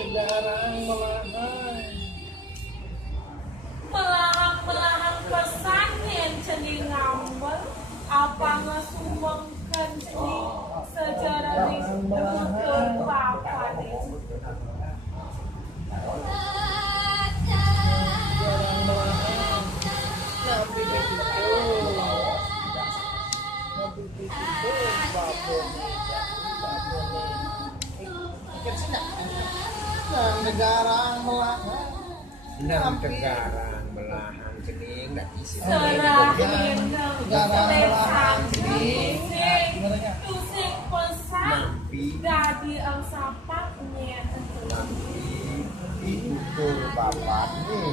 Negarang melahang. Melahang pesan yang cening ngambel apa ngesumengkan cening sejarah di betul papa nih. Negarang melahang. Nabi begitu. Nabi begitu babon. Negarang melahang. Enam tegarang melahang cening nggak isi. Serahin Negarang cening Gimana? tusing pesan Nabi dadi ang sapaknya. Nabi diukur bapak nih